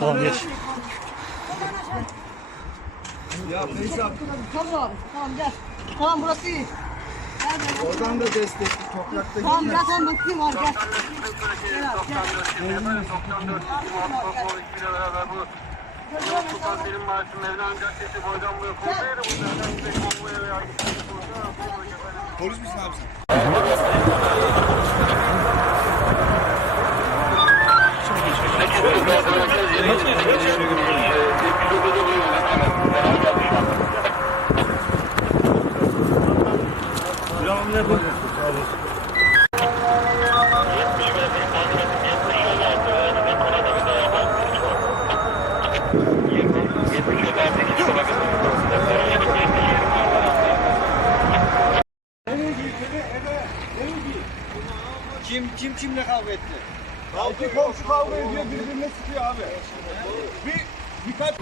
Tamam geç. Ya Feyzi abi Tamam abi. Tamam gel. Tamam burası iyi. Gel böyle. oradan da destekli toprakta Tamam gel sen bakayım abi gel. Bize konvoya veya Polis misin abi sen? Kim kim kimle kavga etti? Altı komşu kavga ediyor birbirine sıkıyor abi. Bir birkaç